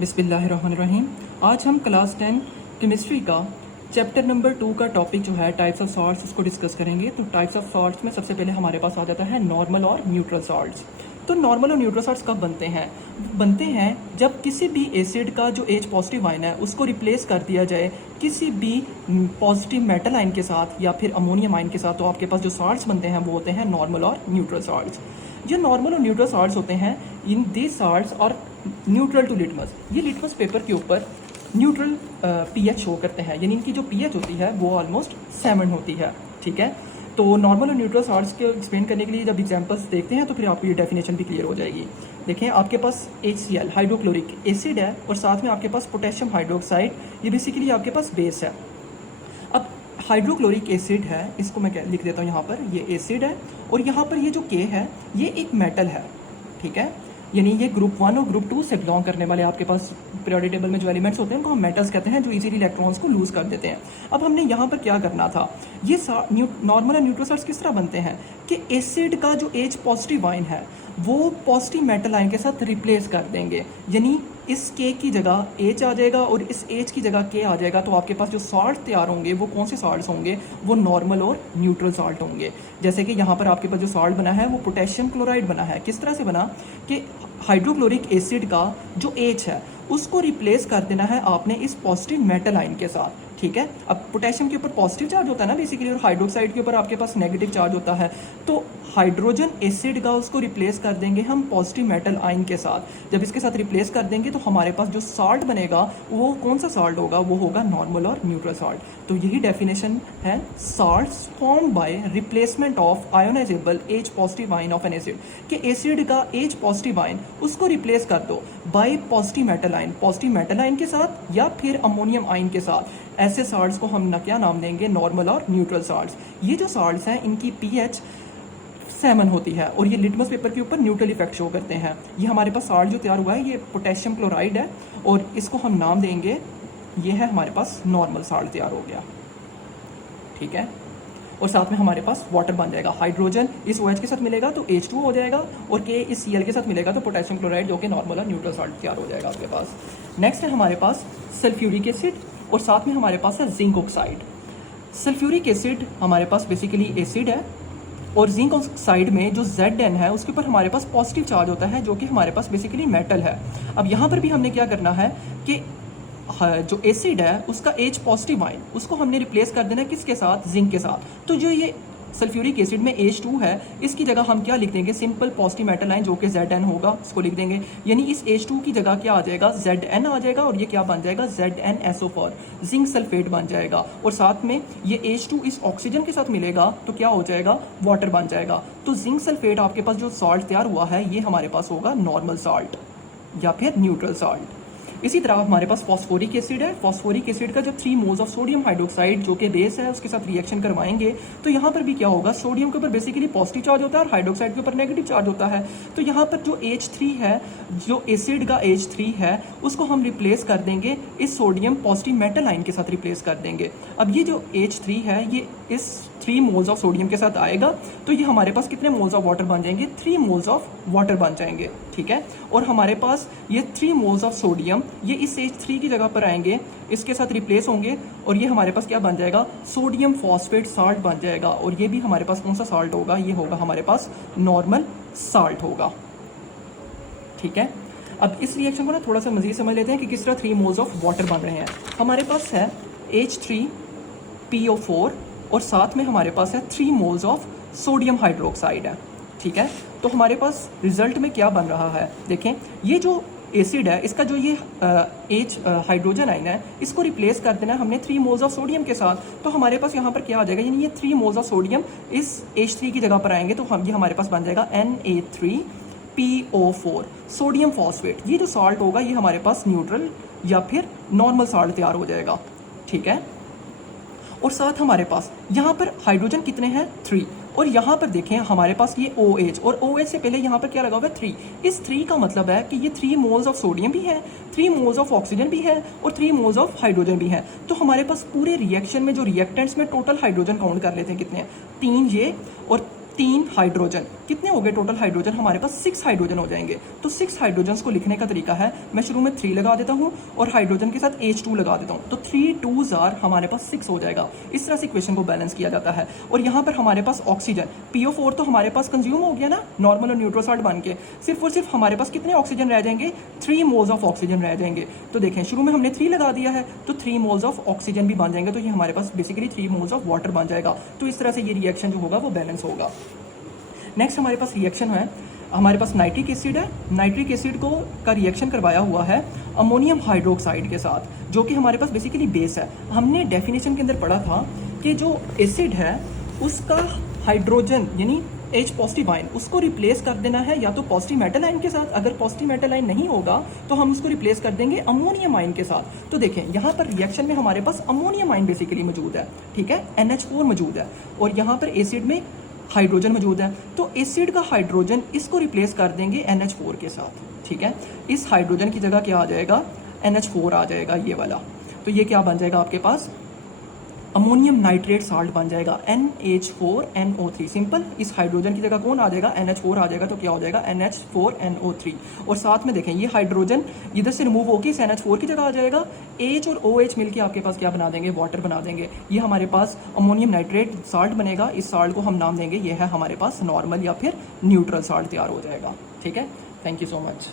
बिस्मिल्लाहिर्रहमानिर्रहीम। आज हम क्लास 10 केमिस्ट्री का चैप्टर नंबर 2 का टॉपिक जो है टाइप्स ऑफ सॉल्ट्स उसको डिस्कस करेंगे। तो टाइप्स ऑफ सॉल्ट्स में सबसे पहले हमारे पास आ जाता है नॉर्मल और न्यूट्रल सॉल्ट्स। तो नॉर्मल और न्यूट्रल सॉल्ट्स कब बनते हैं जब किसी भी एसिड का जो H पॉजिटिव आयन है उसको रिप्लेस कर दिया जाए किसी भी पॉजिटिव मेटल आयन के साथ या फिर अमोनियम आयन के साथ। तो आपके पास जो सॉल्ट्स बनते हैं वो होते हैं नॉर्मल और न्यूट्रल सॉल्ट्स। जो नॉर्मल और न्यूट्रल सॉल्ट्स होते हैं इन दी सॉल्ट्स और न्यूट्रल टू लिटमस। ये लिटमस पेपर के ऊपर न्यूट्रल पीएच शो करते हैं, यानी इनकी जो पीएच होती है वो ऑलमोस्ट 7 होती है। ठीक है, तो नॉर्मल और न्यूट्रल सॉल्ट्स को एक्सप्लेन करने के लिए जब एग्जांपल्स देखते हैं तो फिर आपको ये डेफिनेशन भी क्लियर हो जाएगी। देखें, आपके पास HCl हाइड्रोक्लोरिक एसिड है और साथ में आपके पास पोटेशियम हाइड्रोक्साइड, ये बेसिकली आपके पास बेस है। अब हाइड्रोक्लोरिक एसिड है, इसको मैं लिख देता हूँ यहाँ पर, ये एसिड है और यहाँ पर ये जो K है ये एक मेटल है। ठीक है, यानी ये ग्रुप 1 और ग्रुप 2 से बिलोंग करने वाले आपके पास पीरियोडिक टेबल में जो एलिमेंट्स होते हैं उनको हम मेटल्स कहते हैं, जो इजीली इलेक्ट्रॉन्स को लूज कर देते हैं। अब हमने यहाँ पर क्या करना था, ये नॉर्मल और न्यूट्रल सॉल्ट्स किस तरह बनते हैं कि एसिड का जो H पॉजिटिव आयन है वो पॉजिटिव मेटल आयन के साथ रिप्लेस कर देंगे, यानी इस K की जगह H आ जाएगा और इस H की जगह K आ जाएगा। तो आपके पास जो सॉल्ट तैयार होंगे वो कौन से सॉल्ट्स होंगे, वो नॉर्मल और न्यूट्रल सॉल्ट होंगे। जैसे कि यहाँ पर आपके पास जो सॉल्ट बना है वो पोटेशियम क्लोराइड बना है। किस तरह से बना कि हाइड्रोक्लोरिक एसिड का जो H है उसको रिप्लेस कर देना है आपने इस पॉजिटिव मेटल आयन के साथ। ठीक है, अब पोटेशियम के ऊपर पॉजिटिव चार्ज होता है ना बेसिकली, और हाइड्रोक्साइड के ऊपर आपके पास नेगेटिव चार्ज होता है। तो हाइड्रोजन एसिड का उसको रिप्लेस कर देंगे हम पॉजिटिव मेटल आयन के साथ। जब इसके साथ रिप्लेस कर देंगे तो हमारे पास जो सॉल्ट बनेगा वो कौन सा सॉल्ट होगा, वो होगा नॉर्मल और न्यूट्रल सॉल्ट। तो यही डेफिनेशन है salts form by replacement of ionisable H positive ion of N acid, कि एसिड का H पॉजिटिव आयन उसको रिप्लेस कर दो बाय पॉजिटिव मेटल आयन के साथ या फिर अमोनियम आयन के साथ। ऐसे सॉल्ट्स को हम क्या नाम देंगे, नॉर्मल और न्यूट्रल सॉल्ट्स। ये जो सॉल्ट्स हैं इनकी pH 7 होती है और ये लिटमस पेपर के ऊपर न्यूट्रल इफेक्ट शो करते हैं। ये हमारे पास सॉल्ट जो तैयार हुआ है ये पोटेशियम क्लोराइड है और इसको हम नाम देंगे, ये है हमारे पास नॉर्मल सॉल्ट तैयार हो गया। ठीक है, और साथ में हमारे पास वाटर बन जाएगा। हाइड्रोजन इस OH के साथ मिलेगा तो H2 हो जाएगा और K इस Cl के साथ मिलेगा तो पोटेशियम क्लोराइड, जो कि नॉर्मल और न्यूट्रल सॉल्ट तैयार हो जाएगा आपके पास। नेक्स्ट है हमारे पास सल्फ्यूरिक एसिड और साथ में हमारे पास है जिंक ऑक्साइड। सल्फ्यूरिक एसिड हमारे पास बेसिकली एसिड है और जिंक ऑक्साइड में जो Zn है उसके ऊपर हमारे पास पॉजिटिव चार्ज होता है, जो कि हमारे पास बेसिकली मेटल है। अब यहाँ पर भी हमने क्या करना है कि जो एसिड है उसका H पॉजिटिव आयन उसको हमने रिप्लेस कर देना है किसके साथ, जिंक के साथ। तो जो ये सल्फ्यूरिक एसिड में H2 है इसकी जगह हम क्या लिख देंगे, सिंपल पॉजिटिव मेटल आयन जो कि Zn होगा उसको लिख देंगे, यानी इस H2 की जगह क्या आ जाएगा, Zn आ जाएगा और ये क्या बन जाएगा, ZnSO4 जिंक सल्फेट बन जाएगा। और साथ में ये H2 इस ऑक्सीजन के साथ मिलेगा तो क्या हो जाएगा, वाटर बन जाएगा। तो जिंक सल्फेट आपके पास जो सॉल्ट तैयार हुआ है ये हमारे पास होगा नॉर्मल सॉल्ट या फिर न्यूट्रल सॉल्ट। इसी तरह हमारे पास फॉस्फोरिक एसिड है। फॉस्फोरिक एसिड का जो 3 मोल्स ऑफ सोडियम हाइड्रोक्साइड जो कि बेस है उसके साथ रिएक्शन करवाएंगे तो यहाँ पर भी क्या होगा, सोडियम के ऊपर बेसिकली पॉजिटिव चार्ज होता है और हाइड्रोक्साइड के ऊपर नेगेटिव चार्ज होता है। तो यहाँ पर जो H3 है, जो एसिड का H3 है उसको हम रिप्लेस कर देंगे इस सोडियम पॉजिटिव मेटल आयन के साथ रिप्लेस कर देंगे। अब ये जो H3 है ये इस 3 मोल्स ऑफ सोडियम के साथ आएगा तो ये हमारे पास कितने मोल्स ऑफ वाटर बन जाएंगे, 3 मोल्स ऑफ वाटर बन जाएंगे। ठीक है, और हमारे पास ये 3 मोल्स ऑफ सोडियम ये इस H3 की जगह पर आएंगे, इसके साथ रिप्लेस होंगे और ये हमारे पास क्या बन जाएगा, सोडियम फॉस्फेट साल्ट बन जाएगा। और ये भी हमारे पास कौन सा साल्ट होगा, ये होगा हमारे पास नॉर्मल साल्ट होगा। ठीक है, अब इस रिएक्शन को ना थोड़ा सा मजीद समझ लेते हैं कि किस तरह 3 मोल्स ऑफ वाटर बन रहे हैं। हमारे पास है H3PO4 और साथ में हमारे पास है 3 मोल्स ऑफ सोडियम हाइड्रोक्साइड है। ठीक है, तो हमारे पास रिजल्ट में क्या बन रहा है, देखें ये जो एसिड है इसका जो ये H हाइड्रोजन आयन है इसको रिप्लेस कर देना है हमने 3 मोल्स ऑफ सोडियम के साथ। तो हमारे पास यहाँ पर क्या आ जाएगा, यानी ये 3 मोल्स ऑफ सोडियम इस H3 की जगह पर आएंगे तो हम ये हमारे पास बन जाएगा Na3PO4 सोडियम फॉस्फेट। ये जो सॉल्ट होगा ये हमारे पास न्यूट्रल या फिर नॉर्मल सॉल्ट तैयार हो जाएगा। ठीक है, और साथ हमारे पास यहाँ पर हाइड्रोजन कितने हैं, 3, और यहाँ पर देखें हमारे पास ये OH और OH से पहले यहाँ पर क्या लगा हुआ है, 3। इस 3 का मतलब है कि ये 3 मोल्स ऑफ सोडियम भी है, 3 मोल्स ऑफ ऑक्सीजन भी है और 3 मोल्स ऑफ हाइड्रोजन भी है। तो हमारे पास पूरे रिएक्शन में जो रिएक्टेंट्स में टोटल हाइड्रोजन काउंट कर लेते हैं कितने हैं, 3 ये और 3 हाइड्रोजन, कितने हो गए टोटल हाइड्रोजन हमारे पास? 6 हाइड्रोजन हो जाएंगे। तो 6 हाइड्रोजन को लिखने का तरीका है, मैं शुरू में 3 लगा देता हूँ और हाइड्रोजन के साथ H2 लगा देता हूँ, तो 3 2s आर हमारे पास 6 हो जाएगा। इस तरह से इक्वेशन को बैलेंस किया जाता है। और यहाँ पर हमारे पास ऑक्सीजन PO4 तो हमारे पास कंज्यूम हो गया ना नॉर्मल और न्यूट्रल सॉल्ट बन के, सिर्फ और सिर्फ हमारे पास कितने ऑक्सीजन रह जाएंगे? 3 मोल्स ऑफ ऑक्सीजन रह जाएंगे। तो देखें शुरू में हमने 3 लगा दिया है, तो 3 मोल्स ऑफ ऑक्सीजन भी बन जाएंगे, तो ये हमारे पास बेसिकली 3 मोल्स ऑफ वाटर बन जाएगा। तो इस तरह से ये रिएक्शन जो होगा वो बैलेंस होगा। नेक्स्ट हमारे पास रिएक्शन है, हमारे पास नाइट्रिक एसिड है। नाइट्रिक एसिड को का रिएक्शन करवाया हुआ है अमोनियम हाइड्रोक्साइड के साथ, जो कि हमारे पास बेसिकली बेस है। हमने डेफिनेशन के अंदर पढ़ा था कि जो एसिड है उसका हाइड्रोजन यानी H पॉजिटिव आयन उसको रिप्लेस कर देना है या तो पॉजिटिव मेटल आयन के साथ, अगर पॉजिटिव मेटल आयन नहीं होगा तो हम उसको रिप्लेस कर देंगे अमोनियम आयन के साथ। तो देखें यहाँ पर रिएक्शन में हमारे पास अमोनियम आयन बेसिकली मौजूद है, ठीक है, NH4 मौजूद है, और यहाँ पर एसिड में हाइड्रोजन मौजूद है। तो एसिड का हाइड्रोजन इसको रिप्लेस कर देंगे NH4 के साथ, ठीक है। इस हाइड्रोजन की जगह क्या आ जाएगा? NH4 आ जाएगा ये वाला। तो ये क्या बन जाएगा आपके पास? अमोनियम नाइट्रेट साल्ट बन जाएगा NH4NO3, सिंपल। इस हाइड्रोजन की जगह कौन आ जाएगा? NH4 आ जाएगा, तो क्या हो जाएगा? NH4NO3। और साथ में देखें ये हाइड्रोजन इधर से रिमूव होकर इस NH4 की जगह आ जाएगा, H और OH मिलके आपके पास क्या बना देंगे? वाटर बना देंगे। ये हमारे पास अमोनियम नाइट्रेट साल्ट बनेगा। इस साल्ट को हम नाम देंगे, ये है हमारे पास नॉर्मल या फिर न्यूट्रल साल्ट तैयार हो जाएगा, ठीक है। Thank you so much.